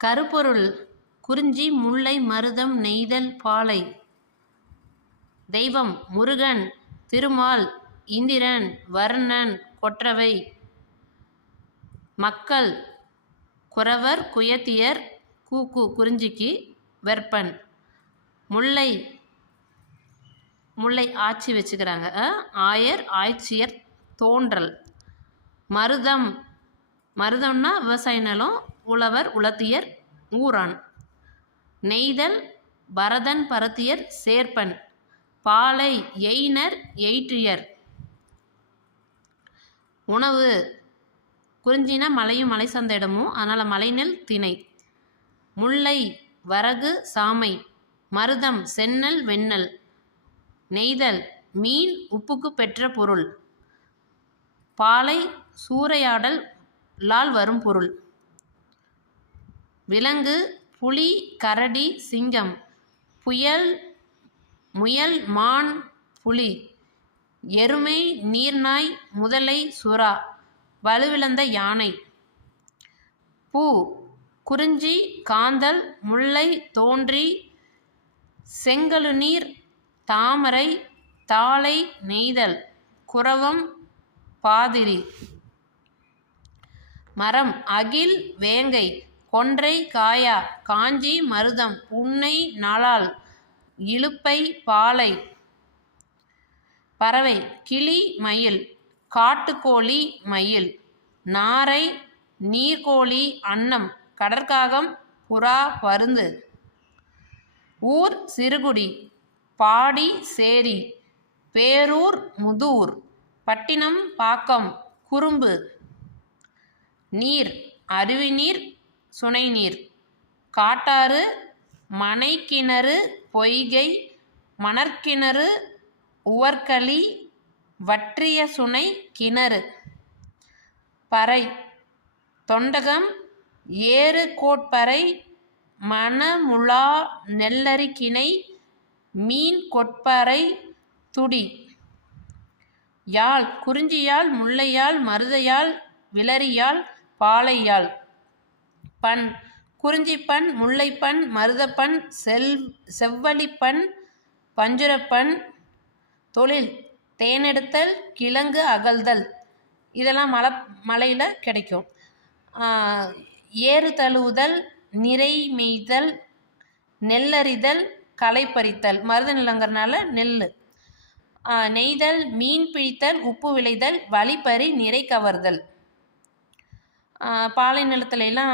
கருப்பொருள் குறிஞ்சி முல்லை மருதம் நெய்தல் பாலை. தெய்வம் முருகன் திருமால் இந்திரன் வருணன் கொற்றவை. மக்கள் குறவர் குயத்தியர் கூக்கு குறிஞ்சிக்கு வெற்பன். முல்லை முல்லை ஆட்சி வச்சுக்கிறாங்க, ஆயர் ஆய்ச்சியர் தோன்றல். மருதம் மருதம்னா விவசாய நிலம், உழவர் உலத்தியர் ஊரான். நெய்தல் பரதன் பரத்தியர் சேர்ப்பன். பாலை எயினர் எயிற்றியர். உணவு குறிஞ்சினா மலையும் மலை சார்ந்த இடமும், அதனால் மலைநெல் திணை. முல்லை வரகு சாமை. மருதம் செந்நெல் வெண்ணெல். நெய்தல் மீன் உப்புக்கு பெற்ற பொருள். பாலை சூறையாடல் லால் வரும் பொருள். விலங்கு புலி கரடி சிங்கம். முயல் மான் புலி. எருமை நீர்நாய் முதலை சுறா. வலுவிழந்த யானை. பூ குறிஞ்சி காந்தல் முல்லை தோன்றி செங்கழுநீர் தாமரை தாழை நெய்தல் குரவம் பாதிரி. மரம் அகில் வேங்கை கொன்றை காயா காஞ்சி மருதம் புன்னை நலாள் இலுப்பை பாலை. பறவை கிளி மயில் காட்டுக்கோழி மயில். நாரை நீர்க்கோழி அன்னம் கடற்காகம் புறா பருந்து. ஊர் சிறுகுடி பாடி சேரி பேரூர் முதூர் பட்டினம் பாக்கம் குறும்பு. நீர் அருவிநீர் சுனைநீர். காட்டாறு மனைக்கிணறு பொய்கை மணற்கிணறு உவர்களி வற்றிய சுனை கிணறு. பறை தொண்டகம் ஏறு கோட்பறை மணமுழா நெல்லரிக்கிணை மீன் கொட்பறை துடி. யாழ் குறிஞ்சியாழ் முல்லையாழ் மருதயாழ் விளரியாழ் பாலையாழ். பண் குறிஞ்சிப்பண் முல்லைப்பண் மருதப்பண் செவ்வழிப்பண் பஞ்சுரப்பண். தொழில் தேனெடுத்தல் கிழங்கு அகழ்தல். இதெல்லாம் மலையில் கிடைக்கும். ஏறு தழுவுதல் நிறை மேய்தல் நெல்லறிதல் களை பறித்தல். மருத நிலங்கிறனால நெல். நெய்தல் மீன் பிடித்தல் உப்பு விளைதல் வழிப்பறி நிறை கவர்தல். பாலை நிலத்துல எல்லாம்